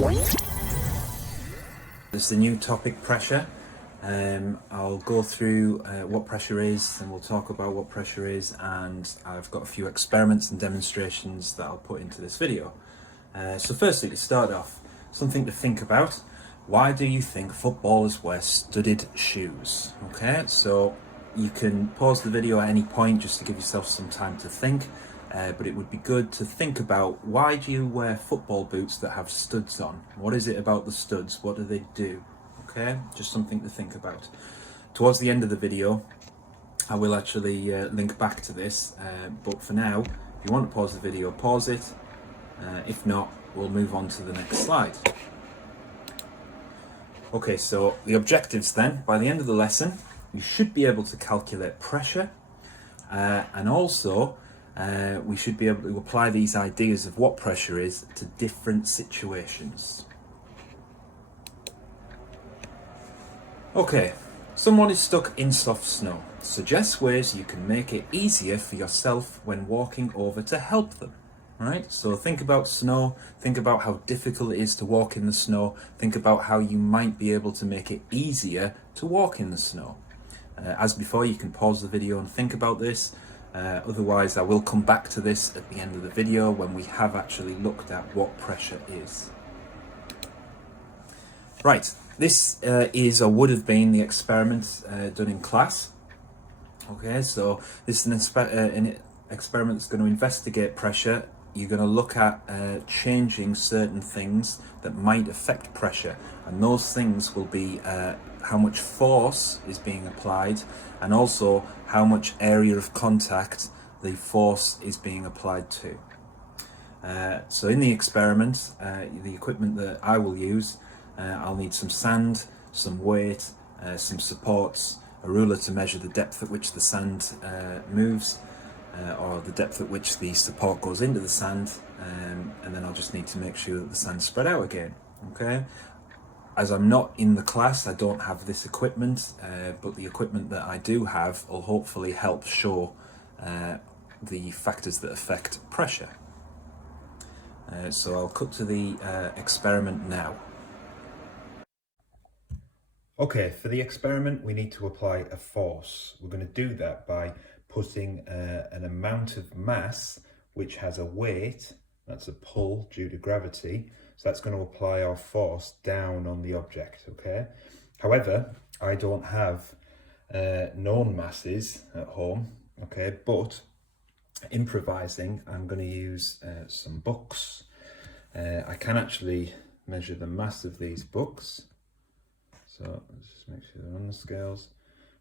This is the new topic, pressure. I'll go through what pressure is, and we'll talk about what pressure is, and I've got a few experiments and demonstrations that I'll put into this video. So firstly, to start off, something to think about. Why do you think footballers wear studded shoes? Okay, so you can pause the video at any point just to give yourself some time to think, but it would be good to think about, why do you wear football boots that have studs on? What is it about the studs? What do they do? Okay, just something to think about. Towards the end of the video, I will actually link back to this, but for now, if you want to pause the video, pause it. If not, we'll move on to the next slide. Okay, so the objectives then, by the end of the lesson, you should be able to calculate pressure, and also we should be able to apply these ideas of what pressure is to different situations. Okay, someone is stuck in soft snow. Suggest ways you can make it easier for yourself when walking over to help them. Right, so think about snow, think about how difficult it is to walk in the snow, think about how you might be able to make it easier to walk in the snow. As before, you can pause the video and think about this. Otherwise, I will come back to this at the end of the video when we have actually looked at what pressure is. Right, this is, or would have been, the experiment done in class. Okay, so this is an experiment that's going to investigate pressure. You're going to look at changing certain things that might affect pressure, and those things will be how much force is being applied, and also how much area of contact the force is being applied to. So in the experiment, the equipment that I will use, I'll need some sand, some weight, some supports, a ruler to measure the depth at which the sand moves, or the depth at which the support goes into the sand, and then I'll just need to make sure that the sand's spread out again. Okay, as I'm not in the class, I don't have this equipment, but the equipment that I do have will hopefully help show the factors that affect pressure. So I'll cut to the experiment now. Okay, for the experiment we need to apply a force. We're going to do that by putting an amount of mass which has a weight, that's a pull due to gravity, so that's going to apply our force down on the object, okay? However, I don't have known masses at home, okay, but improvising, I'm going to use some books. I can actually measure the mass of these books, so let's just make sure they're on the scales.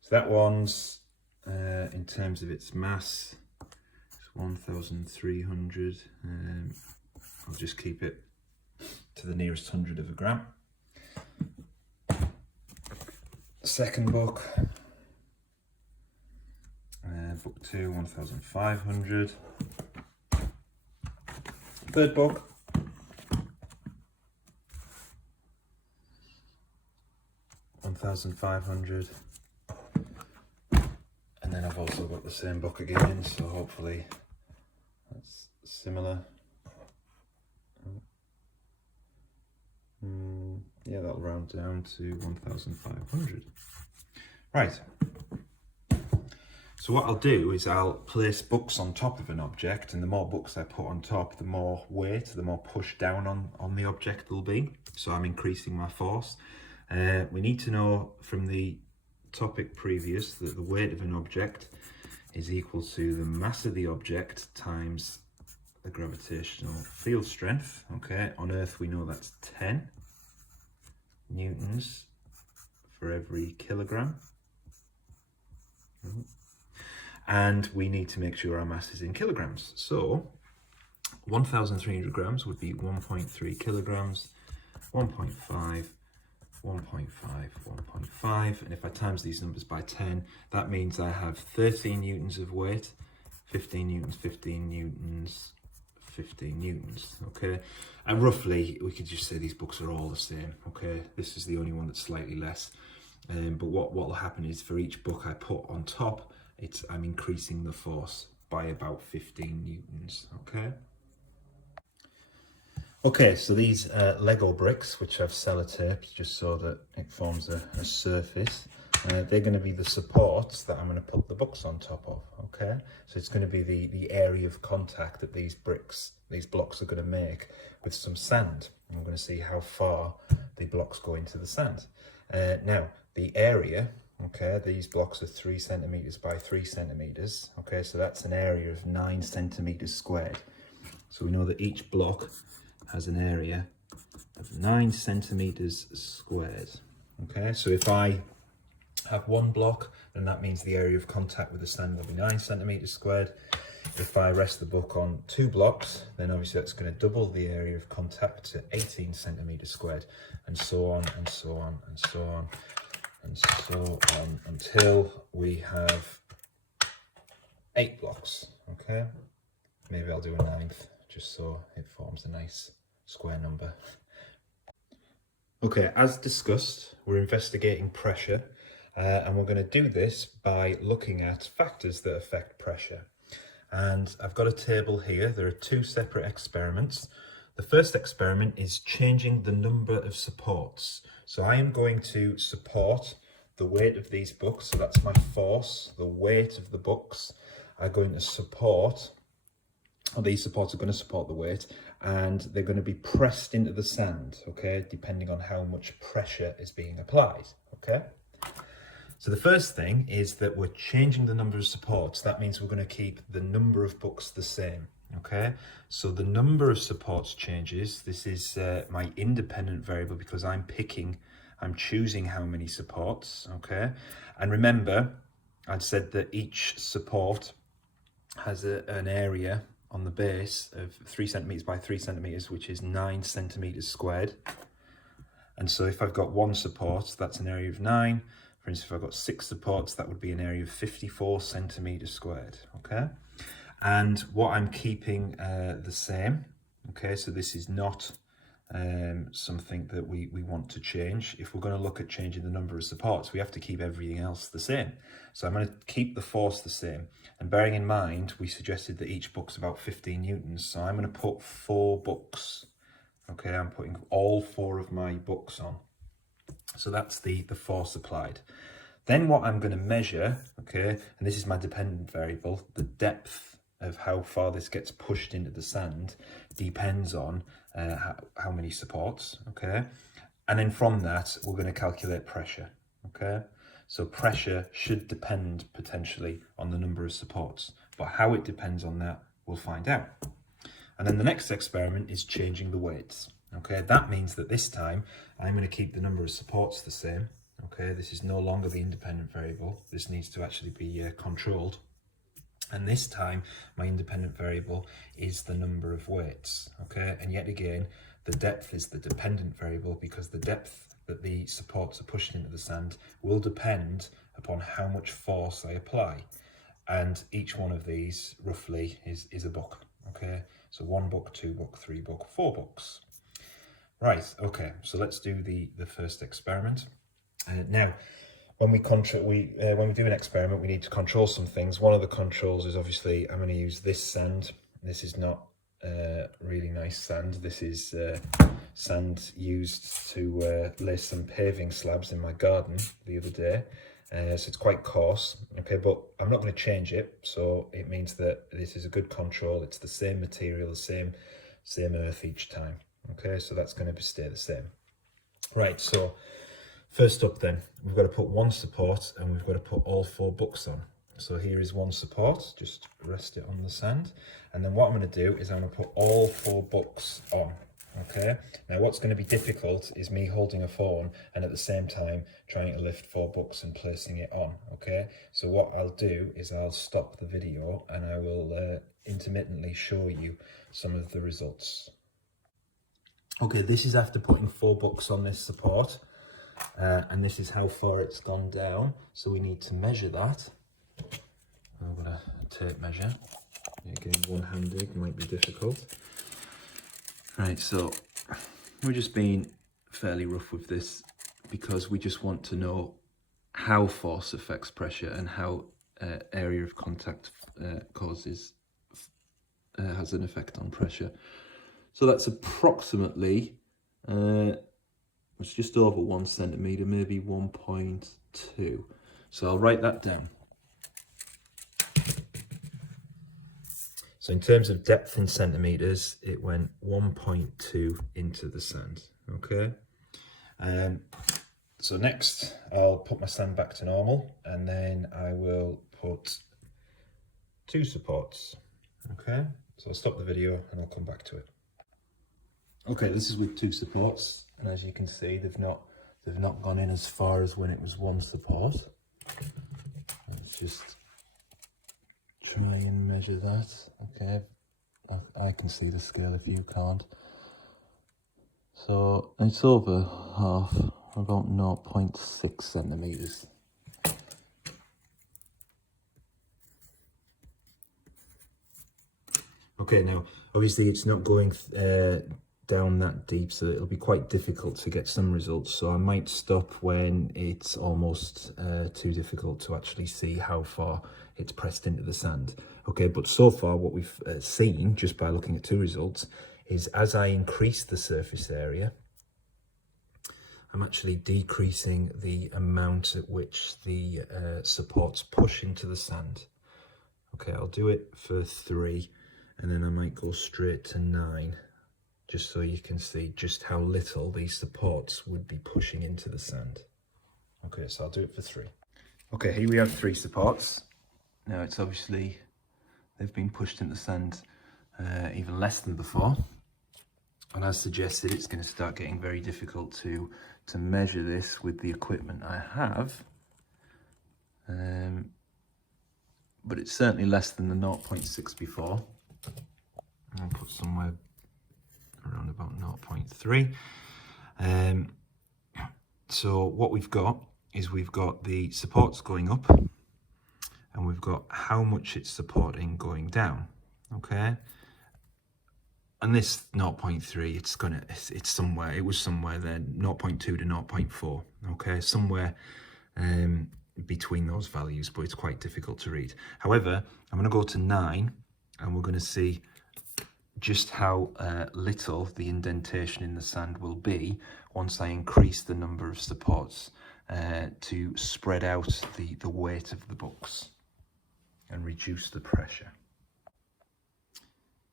So that one's in terms of its mass, it's 1,300. I'll just keep it to the nearest hundred of a gram. Second book, book 2, 1,500. Third book, $1,500. And then I've also got the same book again, so hopefully that's similar. Yeah, that'll round down to 1,500. Right. So what I'll do is I'll place books on top of an object, and the more books I put on top, the more weight, the more push down on the object there'll be. So I'm increasing my force. We need to know from the topic previous that the weight of an object is equal to the mass of the object times the gravitational field strength. Okay, on Earth we know that's 10 newtons for every kilogram. And we need to make sure our mass is in kilograms. So 1,300 grams would be 1.3 kilograms, 1.5, 1.5, 1.5, and if I times these numbers by 10, that means I have 13 newtons of weight, 15 newtons, 15 newtons, 15 newtons, okay? And roughly, we could just say these books are all the same, okay? This is the only one that's slightly less, but what will happen is for each book I put on top, I'm increasing the force by about 15 newtons, okay? Okay, so these Lego bricks, which I've sellotaped just so that it forms a surface, they're going to be the supports that I'm going to put the books on top of, okay? So it's going to be the area of contact that these blocks are going to make with some sand. And we're going to see how far the blocks go into the sand. Now, the area, okay, these blocks are 3 centimeters by 3 centimeters, okay? So that's an area of 9 centimeters squared. So we know that each block has an area of 9 centimeters squared. Okay, so if I have one block, then that means the area of contact with the sand will be 9 centimeters squared. If I rest the book on 2 blocks, then obviously that's going to double the area of contact to 18 centimeters squared, and so on and so on and so on and so on until we have 8 blocks. Okay, maybe I'll do a 9th just so it forms a nice square number. Okay, as discussed, we're investigating pressure, and we're going to do this by looking at factors that affect pressure. And I've got a table here. There are 2 separate experiments. The first experiment is changing the number of supports. So I am going to support the weight of these books. So that's my force, the weight of the books are going to support, or these supports are going to support the weight, and they're going to be pressed into the sand, okay, depending on how much pressure is being applied, okay? So the first thing is that we're changing the number of supports. That means we're going to keep the number of books the same, okay? So the number of supports changes. This is my independent variable because I'm choosing how many supports, okay? And remember, I'd said that each support has an area on the base of 3 centimeters by 3 centimeters, which is 9 centimeters squared. And so if I've got 1 support, that's an area of 9. For instance, if I've got 6 supports, that would be an area of 54 centimeters squared, okay? And what I'm keeping the same, okay, so this is not something that we want to change. If we're going to look at changing the number of supports, we have to keep everything else the same. So I'm going to keep the force the same. And bearing in mind, we suggested that each book's about 15 newtons. So I'm going to put 4 books. Okay, I'm putting all 4 of my books on. So that's the force applied. Then what I'm going to measure, okay, and this is my dependent variable, the depth of how far this gets pushed into the sand depends on how many supports, okay? And then from that, we're going to calculate pressure, okay? So pressure should depend potentially on the number of supports, but how it depends on that, we'll find out. And then the next experiment is changing the weights, okay? That means that this time I'm going to keep the number of supports the same, okay? This is no longer the independent variable. This needs to actually be controlled. And this time, my independent variable is the number of weights, okay? And yet again, the depth is the dependent variable because the depth that the supports are pushed into the sand will depend upon how much force I apply. And each one of these, roughly, is a book, okay? So 1 book, 2 book, 3 book, 4 books. Right, okay, so let's do the first experiment. Now, when we do an experiment, we need to control some things. One of the controls is obviously I'm going to use this sand. This is not really nice sand. This is sand used to lay some paving slabs in my garden the other day. So it's quite coarse, okay, but I'm not going to change it. So it means that this is a good control. It's the same material, the same earth each time. Okay, so that's going to stay the same. Right, so first up then, we've got to put 1 support and we've got to put all 4 books on. So here is 1 support, just rest it on the sand. And then what I'm going to do is I'm going to put all 4 books on, okay? Now what's going to be difficult is me holding a phone and at the same time trying to lift 4 books and placing it on, okay? So what I'll do is I'll stop the video and I will intermittently show you some of the results. Okay, this is after putting 4 books on this support. And this is how far it's gone down, so we need to measure that. I'm going to tape measure. Again, one-handed might be difficult. Right, so we're just being fairly rough with this because we just want to know how force affects pressure and how area of contact has an effect on pressure. So that's approximately, it's just over 1 centimetre, maybe 1.2. So I'll write that down. So in terms of depth in centimetres, it went 1.2 into the sand, okay? So next, I'll put my sand back to normal, and then I will put 2 supports, okay? So I'll stop the video and I'll come back to it. Okay, this is with 2 supports, and as you can see, they've not gone in as far as when it was 1 support. Let's just try and measure that. Okay, I can see the scale if you can't. So it's over half, about 0.6 centimetres. Okay, now obviously it's not going down that deep, so it'll be quite difficult to get some results. So I might stop when it's almost too difficult to actually see how far it's pressed into the sand. Okay, but so far what we've seen just by looking at 2 results is as I increase the surface area, I'm actually decreasing the amount at which the supports push into the sand. Okay, I'll do it for 3, and then I might go straight to 9, just so you can see just how little these supports would be pushing into the sand. Okay, so I'll do it for 3. Okay, here we have 3 supports. Now it's obviously, they've been pushed into the sand even less than before. And as suggested, it's going to start getting very difficult to measure this with the equipment I have. But it's certainly less than the 0.6 before. I'll put somewhere around about 0.3. So what we've got is we've got the supports going up, and we've got how much it's supporting going down. Okay. And this 0.3, it's somewhere, it was somewhere there, 0.2 to 0.4, okay, somewhere between those values, but it's quite difficult to read. However, I'm going to go to 9, and we're going to see just how little the indentation in the sand will be once I increase the number of supports to spread out the weight of the books and reduce the pressure.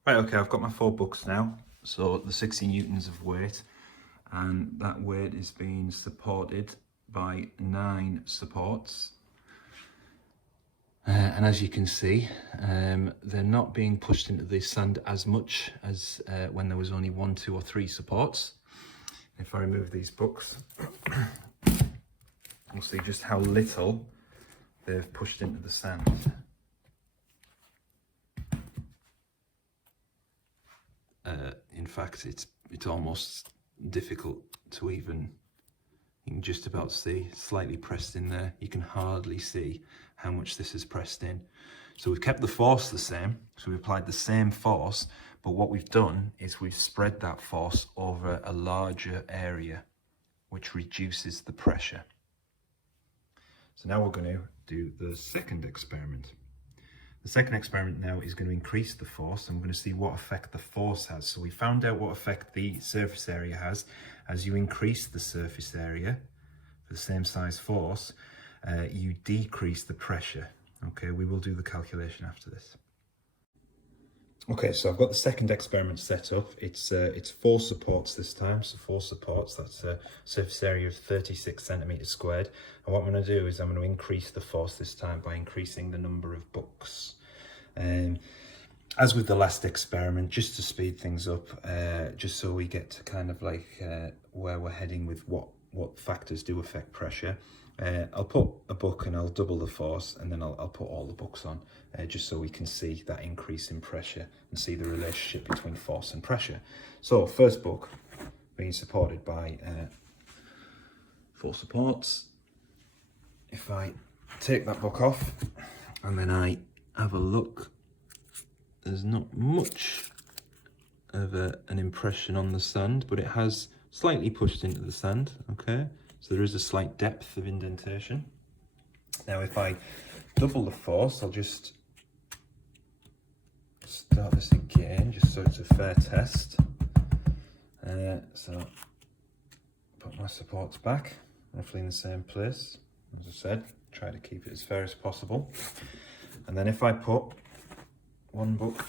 Right, okay, I've got my 4 books now, so the 60 newtons of weight, and that weight is being supported by 9 supports. And as you can see, they're not being pushed into the sand as much as when there was only 1, 2 or 3 supports. If I remove these books, we'll see just how little they've pushed into the sand. In fact, it's almost difficult to even, you can just about see, slightly pressed in there. You can hardly see how much this is pressed in. So we've kept the force the same, so we've applied the same force, but what we've done is we've spread that force over a larger area, which reduces the pressure. So now we're going to do the second experiment. The second experiment now is going to increase the force, and we're going to see what effect the force has. So we found out what effect the surface area has. As you increase the surface area for the same size force, you decrease the pressure. Okay, we will do the calculation after this. Okay, so I've got the second experiment set up. It's 4 supports this time, so 4 supports, that's a surface area of 36 centimeters squared. And what I'm going to do is I'm going to increase the force this time by increasing the number of books. As with the last experiment, just to speed things up, just so we get to kind of like where we're heading with what factors do affect pressure, I'll put a book and I'll double the force, and then I'll put all the books on, just so we can see that increase in pressure and see the relationship between force and pressure. So first book being supported by 4 supports. If I take that book off and then I have a look, there's not much of an impression on the sand, but it has slightly pushed into the sand. Okay, so there is a slight depth of indentation. Now if I double the force, I'll just start this again, just so it's a fair test. So put my supports back, roughly in the same place. As I said, try to keep it as fair as possible. And then if I put one book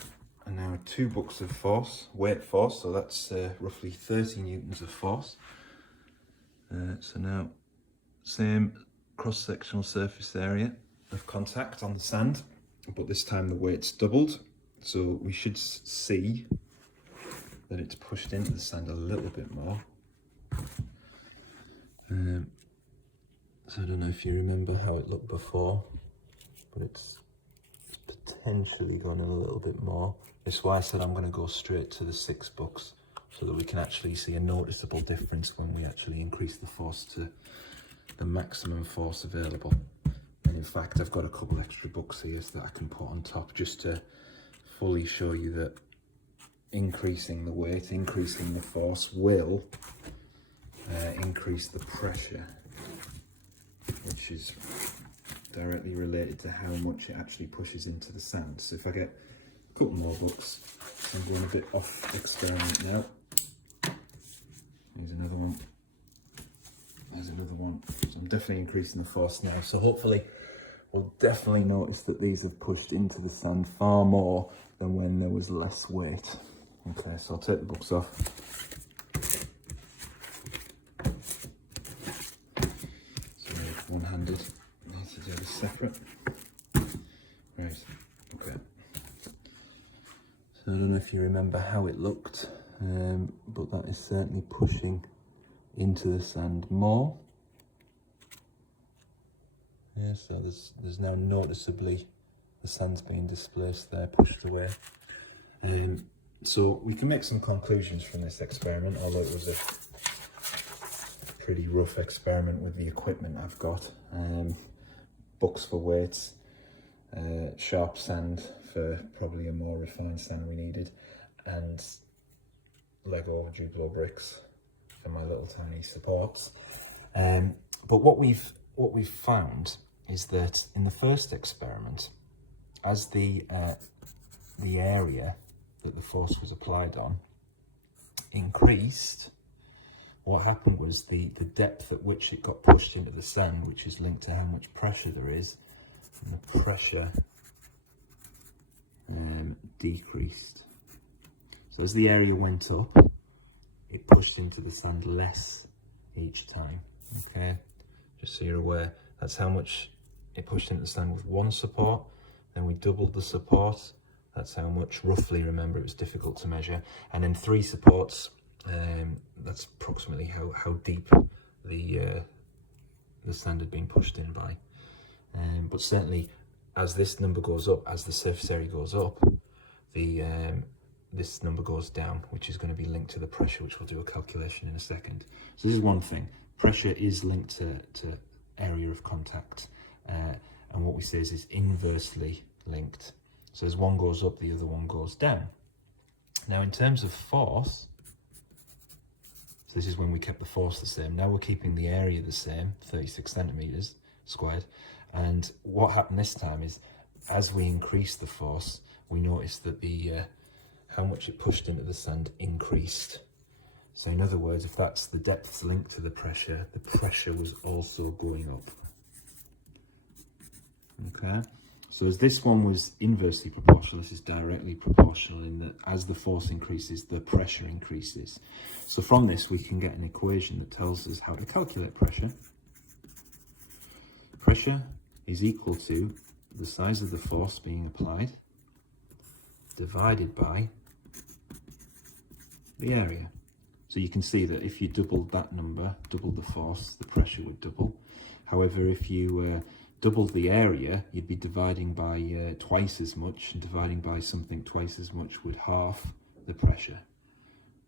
and now 2 books of force, weight force, so that's roughly 30 newtons of force. So now, same cross-sectional surface area of contact on the sand, but this time the weight's doubled. So we should see that it's pushed into the sand a little bit more. So I don't know if you remember how it looked before, but it's potentially gone in a little bit more. That's why I said I'm going to go straight to the 6 books, so that we can actually see a noticeable difference when we actually increase the force to the maximum force available. And in fact, I've got a couple extra books here that I can put on top just to fully show you that increasing the weight, increasing the force will increase the pressure, which is directly related to how much it actually pushes into the sand. So if I get a couple more books, I'm going a bit off experiment now. Here's another one. There's another one. So I'm definitely increasing the force now. So hopefully we'll definitely notice that these have pushed into the sand far more than when there was less weight. Okay, so I'll take the books off. So one-handed, need to do this separate. Right, okay. So I don't know if you remember how it looked, but that is certainly pushing into the sand more. Yeah, so there's now noticeably the sand's being displaced there, pushed away. So we can make some conclusions from this experiment, although it was a pretty rough experiment with the equipment I've got. Books for weights, sharp sand for probably a more refined sand we needed, and Lego Duplo bricks for my little tiny supports. But what we've found is that in the first experiment, as the area that the force was applied on increased, what happened was the depth at which it got pushed into the sand, which is linked to how much pressure there is, and the pressure decreased. So as the area went up, it pushed into the sand less each time. Okay, just so you're aware, that's how much it pushed into the sand with one support. Then we doubled the support. That's how much, roughly, remember, it was difficult to measure. And then 3 supports, that's approximately how deep the sand had been pushed in by. But certainly, as this number goes up, as the surface area goes up, this number goes down, which is going to be linked to the pressure, which we'll do a calculation in a second. So this is one thing. Pressure is linked to area of contact, and what we say is it's inversely linked. So as one goes up, the other one goes down. Now in terms of force, so this is when we kept the force the same. Now we're keeping the area the same, 36 centimeters squared. And what happened this time is, as we increased the force, we noticed that how much it pushed into the sand increased. So in other words, if that's the depths linked to the pressure was also going up. Okay, so as this one was inversely proportional, this is directly proportional in that as the force increases, the pressure increases. So from this, we can get an equation that tells us how to calculate pressure. Pressure is equal to the size of the force being applied divided by the area. So you can see that if you doubled that number, doubled the force, the pressure would double. However, if you doubled the area, you'd be dividing by twice as much, and dividing by something twice as much would halve the pressure.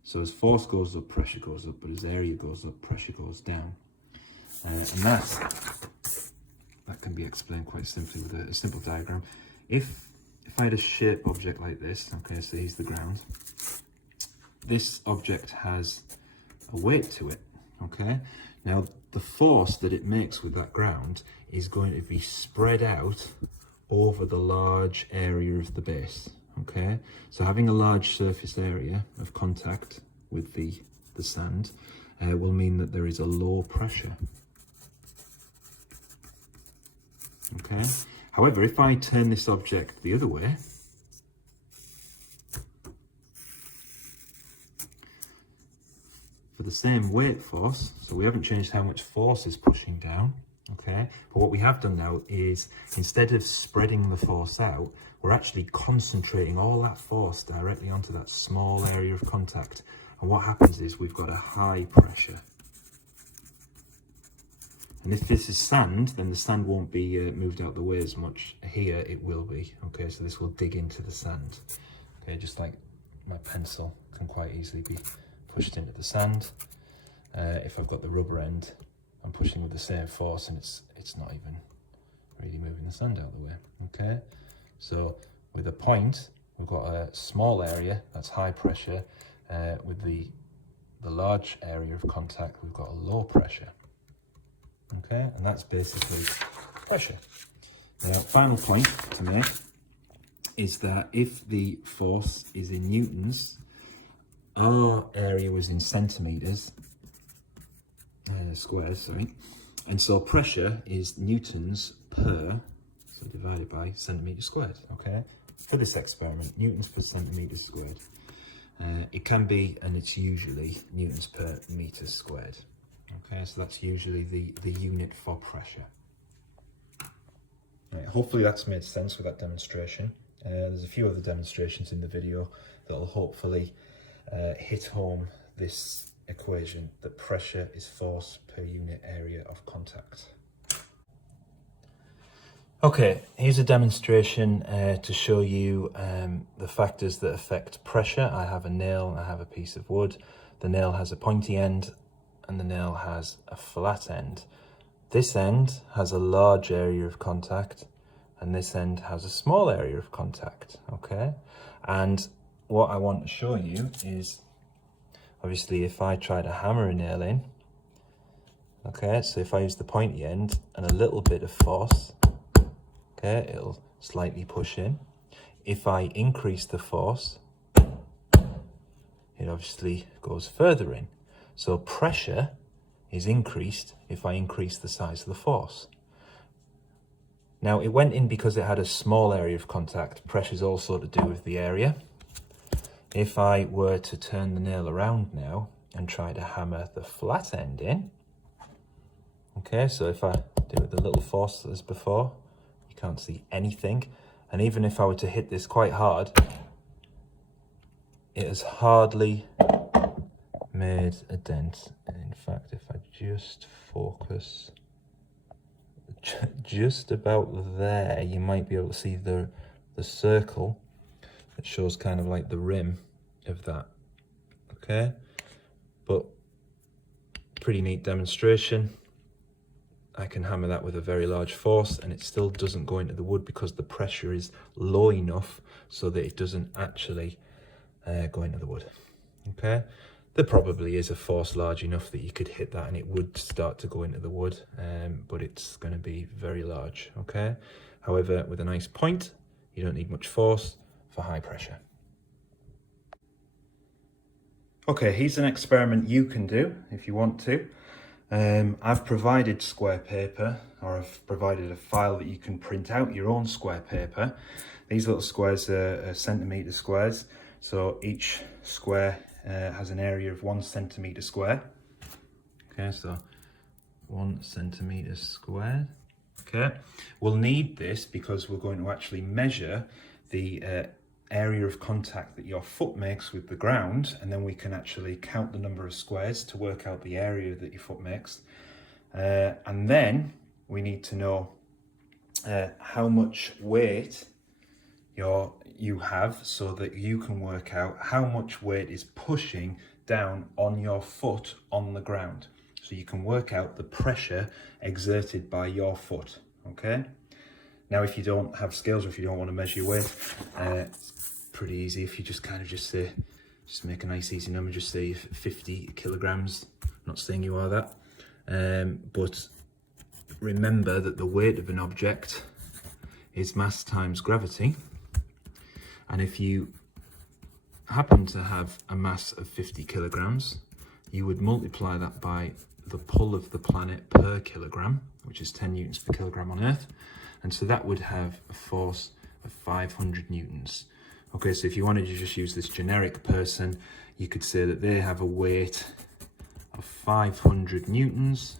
So as force goes up, pressure goes up, but as area goes up, pressure goes down. And that can be explained quite simply with a simple diagram. If I had a shape object like this, okay, so here's the ground. This object has a weight to it, okay? Now, the force that it makes with that ground is going to be spread out over the large area of the base, okay? So having a large surface area of contact with the the sand will mean that there is a low pressure. Okay. However, if I turn this object the other way, for the same weight force, so we haven't changed how much force is pushing down, okay? But what we have done now is, instead of spreading the force out, we're actually concentrating all that force directly onto that small area of contact. And what happens is we've got a high pressure. And if this is sand, then the sand won't be moved out the way as much. Here it will be, okay? So this will dig into the sand, okay? Just like my pencil can quite easily be pushed into the sand. If I've got the rubber end, I'm pushing with the same force, and it's not even really moving the sand out of the way, okay? So with a point, we've got a small area that's high pressure. With the large area of contact, we've got a low pressure. Okay, and that's basically pressure. Now, final point to make is that if the force is in newtons, our area was in centimetres, squares, sorry, and so pressure is newtons per, so divided by centimetres squared, okay? For this experiment, newtons per centimetres squared. It can be, and it's usually, newtons per metre squared. Okay, so that's usually the unit for pressure. Right, hopefully that's made sense with that demonstration. There's a few other demonstrations in the video that will hopefully hit home this equation, that pressure is force per unit area of contact. Okay, here's a demonstration to show you the factors that affect pressure. I have a nail and I have a piece of wood. The nail has a pointy end and the nail has a flat end. This end has a large area of contact and this end has a small area of contact, okay? And what I want to show you is, obviously, if I try to hammer a nail in, okay, so if I use the pointy end and a little bit of force, okay, it'll slightly push in. If I increase the force, it obviously goes further in. So pressure is increased if I increase the size of the force. Now, it went in because it had a small area of contact. Pressure is also to do with the area. If I were to turn the nail around now and try to hammer the flat end in, okay, so if I do it with a little force as before, you can't see anything. And even if I were to hit this quite hard, it has hardly made a dent. In fact, if I just focus just about there, you might be able to see the circle that shows kind of like the rim of that, okay? But pretty neat demonstration. I can hammer that with a very large force and it still doesn't go into the wood because the pressure is low enough so that it doesn't actually go into the wood, okay? There probably is a force large enough that you could hit that and it would start to go into the wood, but it's going to be very large, okay? However, with a nice point, you don't need much force for high pressure. Okay, here's an experiment you can do if you want to. I've provided square paper, or I've provided a file that you can print out your own square paper. These little squares are centimetre squares, so each square has an area of 1 centimetre square. Okay, so 1 centimetre squared. Okay, we'll need this because we're going to actually measure the area of contact that your foot makes with the ground, and then we can actually count the number of squares to work out the area that your foot makes. And then we need to know how much weight you have so that you can work out how much weight is pushing down on your foot on the ground. So you can work out the pressure exerted by your foot, okay? Now, if you don't have scales or if you don't want to measure your weight, it's pretty easy. If you just kind of just make a nice easy number, just say 50 kilograms. I'm not saying you are that, but remember that the weight of an object is mass times gravity. And if you happen to have a mass of 50 kilograms, you would multiply that by the pull of the planet per kilogram, which is 10 newtons per kilogram on Earth. And so that would have a force of 500 newtons. Okay, so if you wanted to just use this generic person, you could say that they have a weight of 500 newtons,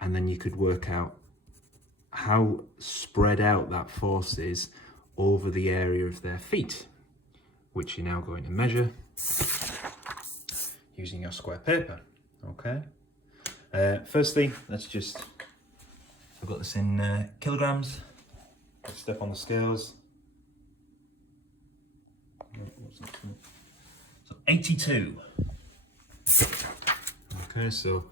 and then you could work out how spread out that force is over the area of their feet, which you're now going to measure using your square paper. Okay. Firstly, let's just, I've got this in kilograms. Let's step on the scales. So 82. Okay, so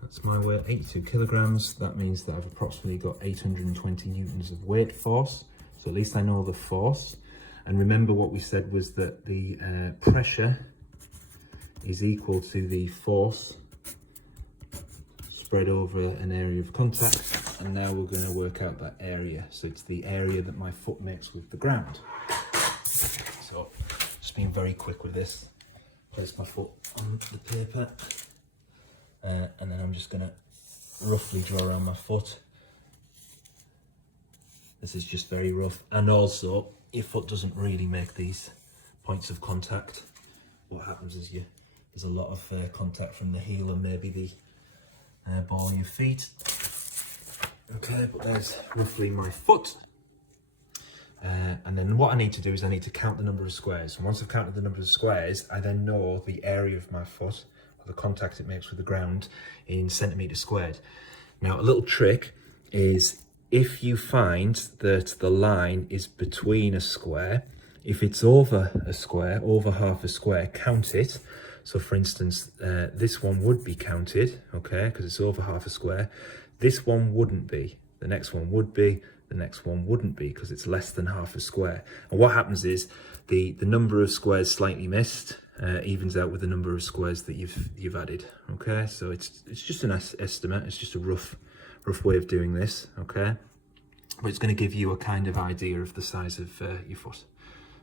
that's my weight, 82 kilograms. That means that I've approximately got 820 newtons of weight force. So at least I know the force. And remember what we said was that the pressure is equal to the force spread over an area of contact. And now we're going to work out that area. So it's the area that my foot makes with the ground. So just being very quick with this. Place my foot on the paper. And then I'm just going to roughly draw around my foot. This is just very rough. And also, your foot doesn't really make these points of contact. What happens is there's a lot of contact from the heel and maybe the ball of your feet. Okay, but there's roughly my foot. And then what I need to do is I need to count the number of squares. And once I've counted the number of squares, I then know the area of my foot, or the contact it makes with the ground, in centimetres squared. Now, a little trick is if you find that the line is between a square, if it's over a square, over half a square, count it. So for instance, this one would be counted, okay, because it's over half a square. This one wouldn't be, the next one would be, the next one wouldn't be, because it's less than half a square. And what happens is the number of squares slightly missed evens out with the number of squares that you've added, okay? So it's just an estimate, it's just a rough way of doing this, okay? But it's going to give you a kind of idea of the size of your foot.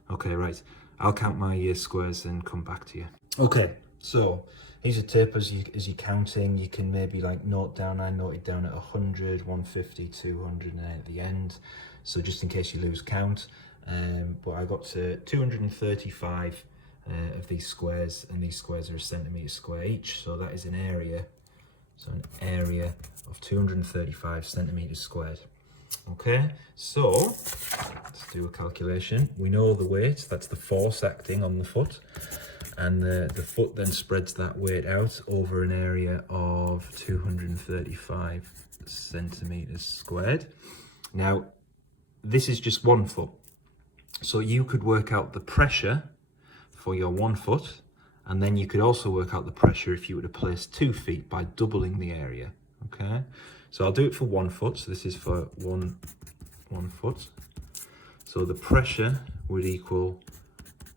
Okay, right. I'll count my squares and come back to you. Okay, so here's a tip as you're counting. You can maybe like note down, I noted down at 100, 150, 200 and at the end. So just in case you lose count. But I got to 235 of these squares, and these squares are a centimetre square each. So that is an area, an area of 235 centimetres squared. Okay, so let's do a calculation. We know the weight, that's the force acting on the foot, and the foot then spreads that weight out over an area of 235 centimetres squared. Now, this is just one foot, so you could work out the pressure for your 1 foot, and then you could also work out the pressure if you were to place 2 feet by doubling the area. Okay, so I'll do it for 1 foot. So this is for one foot. So the pressure would equal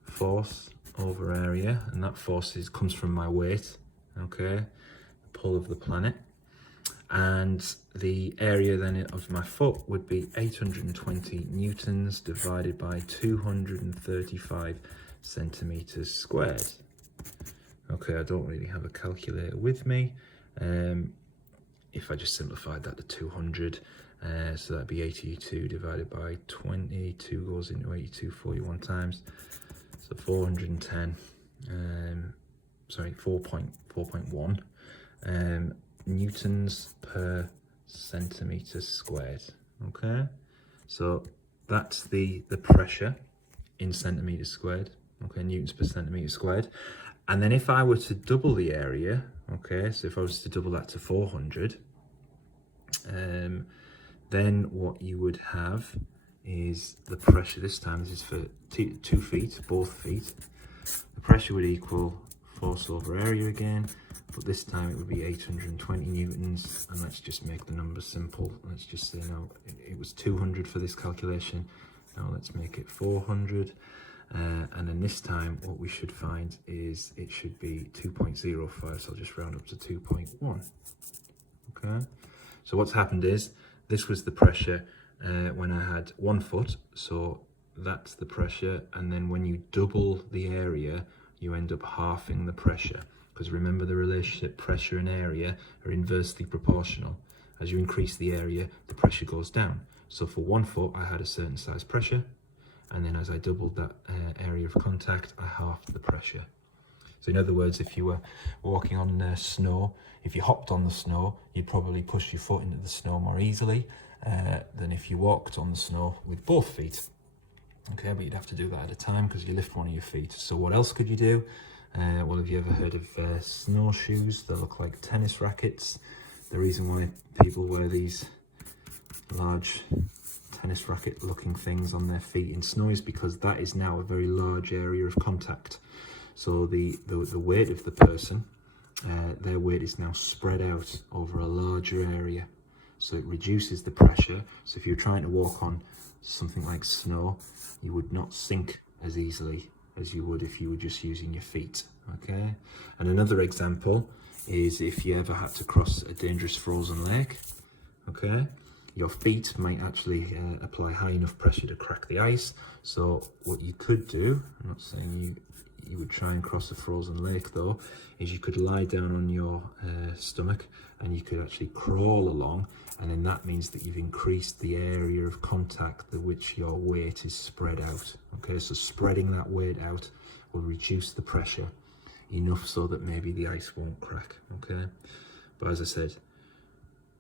force over area, and that force comes from my weight. Okay, the pull of the planet, and the area then of my foot would be 820 newtons divided by 235 centimeters squared. Okay, I don't really have a calculator with me. If I just simplified that to 200, so that'd be 82 divided by 20, 2 goes into 82 41 times, so 410, sorry, 4.1 newtons per centimetre squared. Okay, so that's the pressure in centimetres squared, okay, newtons per centimetre squared. And then if I were to double the area, okay, so if I was to double that to 400, then what you would have is the pressure. This time this is for 2 feet, both feet. The pressure would equal force over area again, but this time it would be 820 newtons. And let's just make the numbers simple. Let's just say now it was 200 for this calculation. Now let's make it 400. And then this time what we should find is it should be 2.05, so I'll just round up to 2.1. Okay, so what's happened is this was the pressure when I had 1 foot, so that's the pressure, and then when you double the area you end up halving the pressure. because remember the relationship pressure and area are inversely proportional. As you increase the area, the pressure goes down. So for 1 foot, I had a certain size pressure, and then as I doubled that area of contact, I halved the pressure. So in other words, if you were walking on snow, if you hopped on the snow, you'd probably push your foot into the snow more easily than if you walked on the snow with both feet. Okay, but you'd have to do that at a time because you lift one of your feet. So what else could you do? Well, have you ever heard of snowshoes? They look like tennis rackets. The reason why people wear these large tennis racket looking things on their feet in snow is because that is now a very large area of contact. So the weight of the person, their weight is now spread out over a larger area. So it reduces the pressure. So if you're trying to walk on something like snow, you would not sink as easily as you would if you were just using your feet. Okay. And another example is if you ever had to cross a dangerous frozen lake. Okay. Your feet might actually apply high enough pressure to crack the ice. So what you could do, I'm not saying you would try and cross a frozen lake though, is you could lie down on your stomach and you could actually crawl along, and then that means that you've increased the area of contact at which your weight is spread out. Okay, so spreading that weight out will reduce the pressure enough so that maybe the ice won't crack. Okay, but as I said,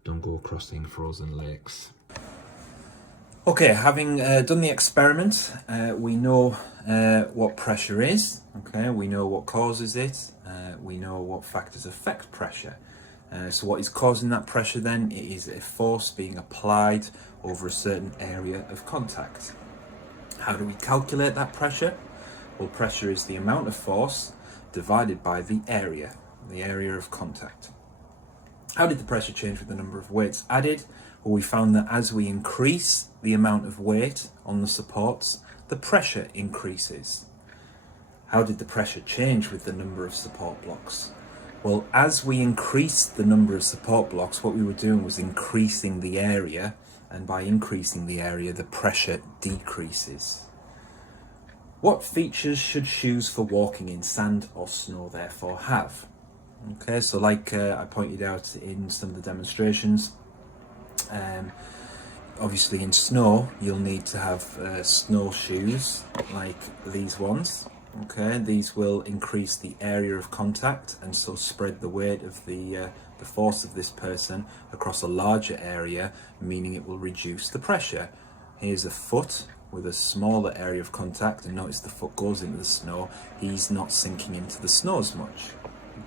don't go crossing frozen lakes. Okay, having done the experiment, we know what pressure is. Okay, we know what causes it. We know what factors affect pressure. So what is causing that pressure then? It is a force being applied over a certain area of contact. How do we calculate that pressure? Well, pressure is the amount of force divided by the area of contact. How did the pressure change with the number of weights added? Well, we found that as we increase the amount of weight on the supports, the pressure increases. How did the pressure change with the number of support blocks? Well, as we increased the number of support blocks, what we were doing was increasing the area, and by increasing the area, the pressure decreases. What features should shoes for walking in sand or snow therefore have? Okay, so like I pointed out in some of the demonstrations, obviously in snow you'll need to have snow shoes like these ones. Okay, these will increase the area of contact and so spread the weight of the force of this person across a larger area, meaning it will reduce the pressure. Here's a foot with a smaller area of contact, and notice the foot goes into the snow. He's not sinking into the snow as much.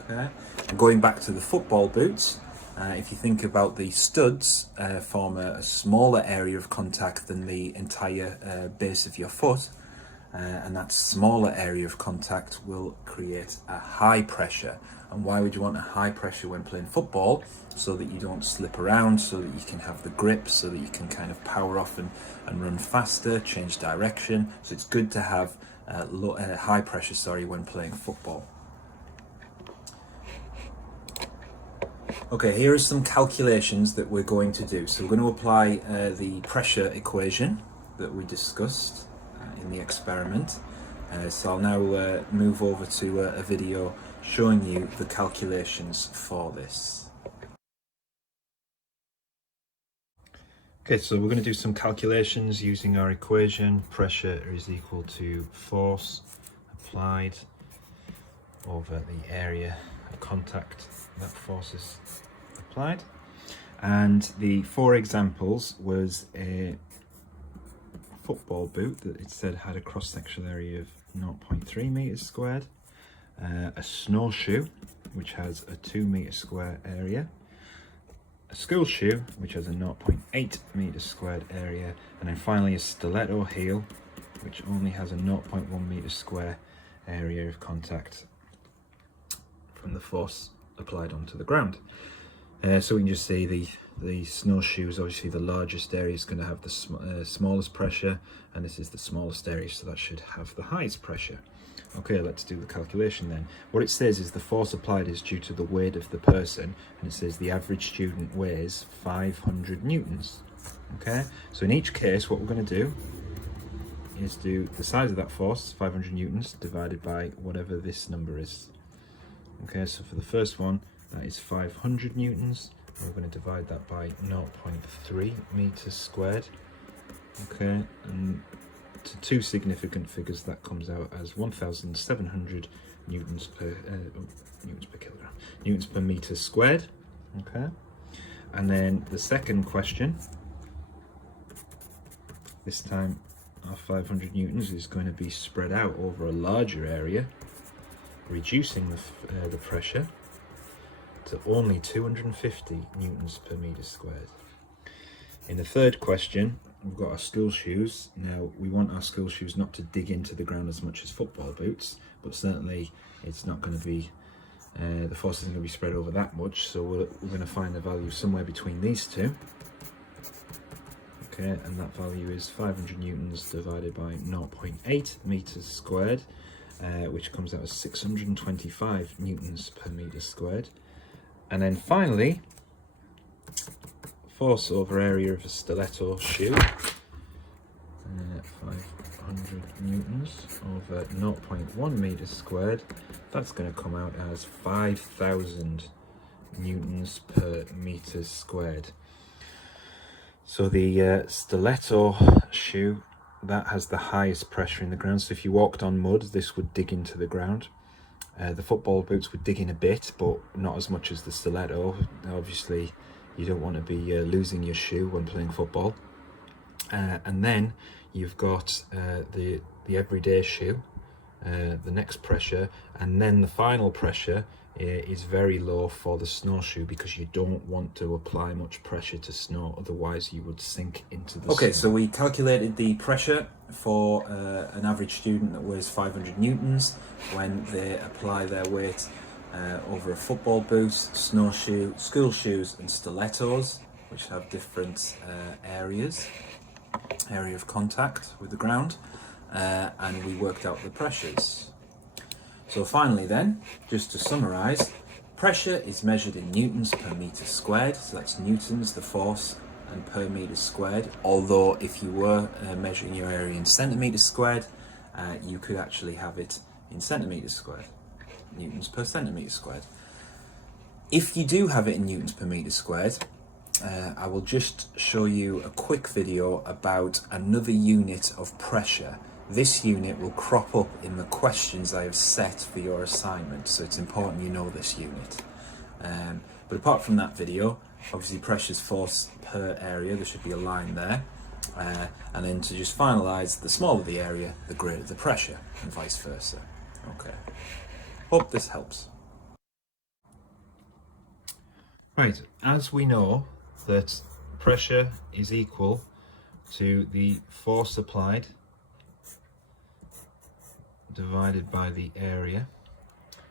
Okay, and going back to the football boots, if you think about the studs form a smaller area of contact than the entire base of your foot, and that smaller area of contact will create a high pressure. And why would you want a high pressure when playing football? So that you don't slip around, so that you can have the grip, so that you can kind of power off and run faster, change direction. So it's good to have high pressure when playing football. Okay, here are some calculations that we're going to do. So we're going to apply the pressure equation that we discussed in the experiment. So I'll now move over to a video showing you the calculations for this. Okay, so we're going to do some calculations using our equation. Pressure is equal to force applied over the area of contact that force is applied. And the 4 examples was a football boot that it said had a cross-sectional area of 0.3 meters squared, a snowshoe which has a 2 meter square area, a school shoe which has a 0.8 meters squared area, and then finally a stiletto heel which only has a 0.1 meter square area of contact from the force applied onto the ground. So we can just see the snowshoe is obviously the largest area, is going to have the smallest pressure, and this is the smallest area, so that should have the highest pressure. Okay, let's do the calculation then. What it says is the force applied is due to the weight of the person, and it says the average student weighs 500 newtons. Okay, so in each case what we're going to do is do the size of that force, 500 newtons, divided by whatever this number is. Okay, so for the first one, that is 500 newtons. We're going to divide that by 0.3 meters squared. Okay, and to two significant figures, that comes out as 1,700 newtons per kilogram, newtons per meter squared. Okay, and then the second question, this time our 500 newtons is going to be spread out over a larger area, reducing the pressure to only 250 newtons per meter squared. In the third question, we've got our school shoes. Now, we want our school shoes not to dig into the ground as much as football boots, but certainly it's not going to be, the force isn't going to be spread over that much, so we're going to find a value somewhere between these two. Okay, and that value is 500 newtons divided by 0.8 meters squared, which comes out as 625 newtons per meter squared. And then finally, force over area of a stiletto shoe, 500 newtons over 0.1 meters squared. That's going to come out as 5,000 newtons per meter squared. So the stiletto shoe, that has the highest pressure in the ground. So if you walked on mud, this would dig into the ground. The football boots would dig in a bit, but not as much as the stiletto. Obviously, you don't want to be losing your shoe when playing football. And then you've got the everyday shoe, the next pressure, and then the final pressure is very low for the snowshoe, because you don't want to apply much pressure to snow, otherwise you would sink into the Okay, snow. so we calculated the pressure for an average student that weighs 500 newtons when they apply their weight over a football boot, snowshoe, school shoes and stilettos, which have different area of contact with the ground, and we worked out the pressures. So finally then, just to summarise, pressure is measured in newtons per metre squared, so that's newtons, the force, and per metre squared, although if you were measuring your area in centimetres squared, you could actually have it in centimetres squared, newtons per centimetre squared. If you do have it in newtons per metre squared, I will just show you a quick video about another unit of pressure. This unit will crop up in the questions I have set for your assignment, so it's important you know this unit. But apart from that video, obviously pressure is force per area, there should be a line there. And then to just finalise, the smaller the area, the greater the pressure, and vice versa. Okay. Hope this helps. Right, as we know that pressure is equal to the force applied divided by the area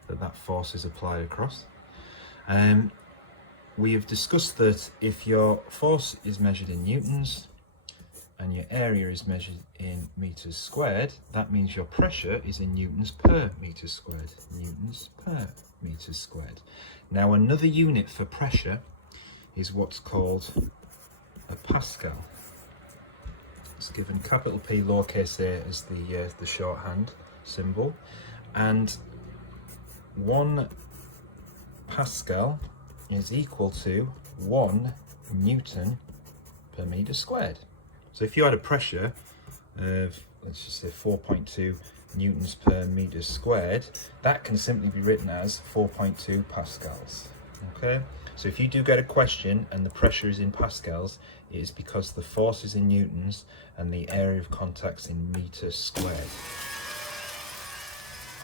that force is applied across. We have discussed that if your force is measured in newtons and your area is measured in meters squared, that means your pressure is in newtons per meter squared. Newtons per meter squared. Now another unit for pressure is what's called a Pascal. It's given capital P lowercase a as the shorthand symbol, and 1 Pascal is equal to 1 Newton per meter squared. So if you had a pressure of, let's just say 4.2 newtons per meter squared, that can simply be written as 4.2 pascals. Okay, so if you do get a question and the pressure is in pascals, it is because the force is in newtons and the area of contact's in meters squared.